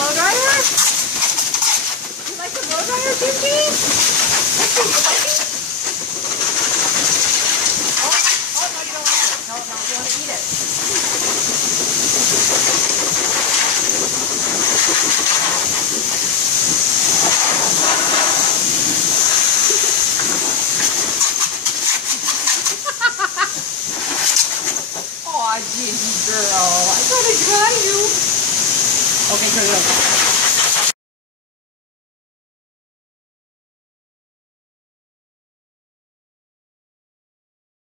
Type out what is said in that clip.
blow dryer? You like the blow dryer, Gingy? Let's see, you like it? Oh, no, you don't want it. No, you want to eat it. Aw, Gingy girl, I thought I'd try you. Okay, turn it over.